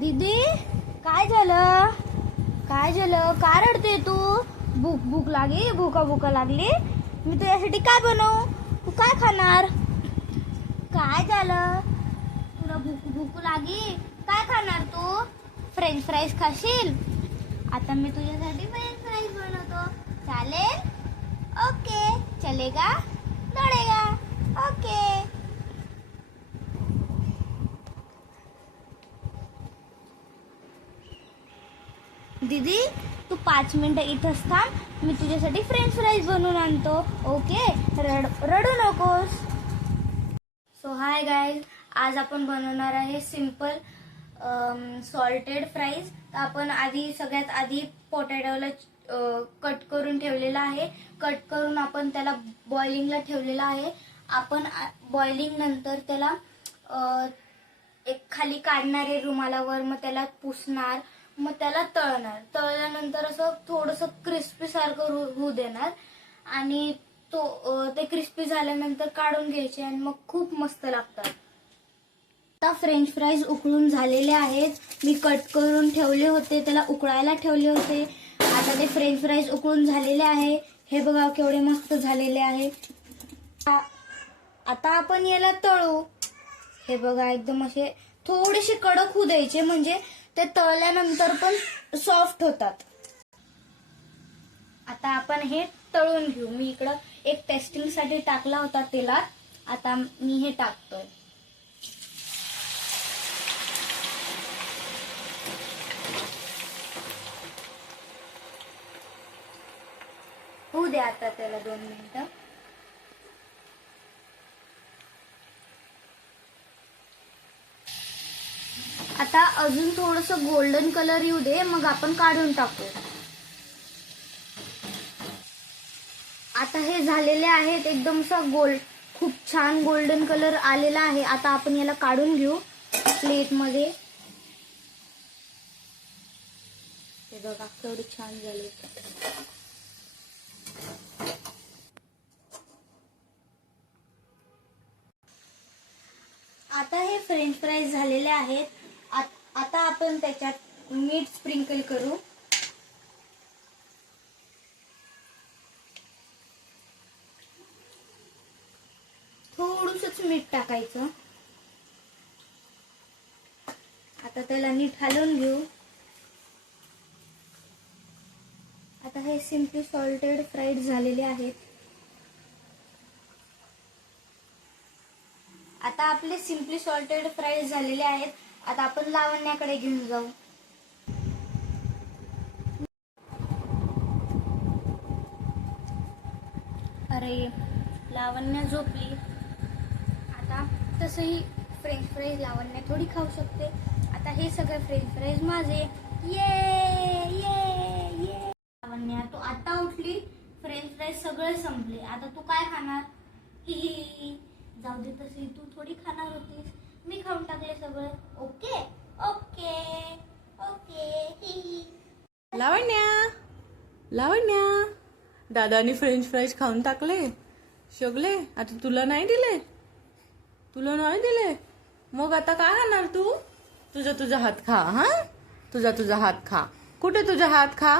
दीदी काय झालं? काय झालं? का रडते तू? भूक भूक लागली? भूका भूका लागली? मी तुझ्यासाठी काय बनवू? तू काय खाणार? काय झालं? तुला भूक भूक लागी काय खाणार तू? फ्रेंच फ्राईज खाशील? आता मी तुझ्यासाठी फ्रेंच फ्राईज बनवतो. चालेल? ओके चलेगा? दौड़ेगा ओके दीदी तू पाच मिनिटं इथंच थांब. मी तुझ्यासाठी फ्रेंच फ्राईज बनवून आणतो. ओके रड रडू नकोस. सो हाय गाईज आज आपण बनवणार आहे सिंपल सॉल्टेड फ्राईज तर आपण आधी सगळ्यात आधी पोटॅटोला कट uh, करून ठेवलेला आहे. कट करून आपण त्याला बॉइलिंगला ठेवलेला आहे. आपण बॉइलिंग नंतर त्याला uh, एक खाली काढणार आहे रुमालावर मग त्याला पुसणार. मग त्याला तळणार. तळल्यानंतर असं थोडंसं क्रिस्पी सारखं होऊ- देणार. आणि तो ते क्रिस्पी झाल्यानंतर काढून घ्यायचे आणि मग खूप मस्त लागतात. आता फ्रेंच फ्राईज उकळून झालेले आहेत. मी कट करून ठेवले होते. त्याला उकळायला ठेवले होते. आता ते फ्रेंच फ्राईज उकळून झालेले आहे. हे बघा केवढे मस्त झालेले आहे. आता आपण याला तळू. हे बघा एकदम असे थोडेसे कडक होऊ द्यायचे. म्हणजे ते तळल्यानंतर पण सॉफ्ट होतात. आता आपण हे तळून घेऊ. मी इकडं एक टेस्टिंगसाठी टाकला होता तेलात. आता मी हे टाकतोय. होऊ द्या आता त्याला दोन मिनिटं. आता अजून थोडस गोल्डन कलर येऊ दे मग आपण काढून टाकू. आता हे झालेले आहेत एकदम गोल्ड खूप छान गोल्डन कलर आलेला आहे. आता आपण याला काढून घेऊ प्लेटमध्ये. हे बघा केवढे छान झाले. आता हे फ्रेंच फ्राईज झालेले आहेत. आता आपण त्याच्यात मीठ स्प्रिंकल करू. थोडंसंच मीठ टाकायचं. आता त्याला नीट हलवून घेऊ. आता हे सिम्पली सॉल्टेड फ्राईड झालेले आहेत. आता आपले सिम्पली सॉल्टेड फ्राईड झालेले आहेत. आता आपण लावण्याकडे घेऊन जाऊ. अरे लावण्य झोपली. आता तसंही फ्रेंच फ्राईज लावण्या थोडी खाऊ शकते. आता हे सगळे फ्रेंच फ्राईज माझे. ये ये ये. लावण्या तू आता उठली? फ्रेंच फ्राईज सगळे संपले. आता तू काय खाणार? हि जाऊ दे तशी तू थोडी खाणार होतीस. मी खाऊन टाकले सगळं. Okay? Okay. Okay. Lavanya. Lavanya. दादानी French fries खाऊन टाकले. शोगले. आता तुला नाही दिले? तुला नाही दिले? मग आता काय खाणार तू? तुझा तुझा हात खा हा? तुझा तुझा हात खा. कुठे तुझा हात खा?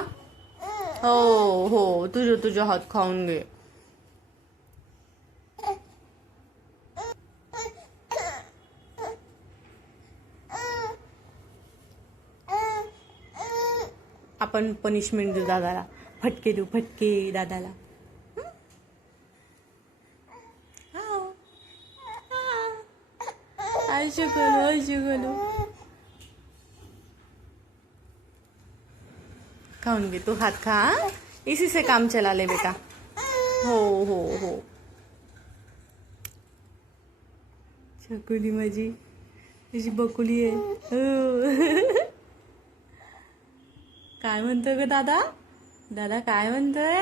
हो हो. तुझा तुझा हात खाऊन घे. आपण पनिशमेंट देऊ दादाला फटके देऊ फटके दादाला हं? हाव. हा. ऐशू खाऊन घे तू हात खा इसी से काम चला ले बेटा हो हो हो चकुली माझी तुझी बकुली आहे हो. काय म्हणतोय ग दादा? दादा काय म्हणतोय?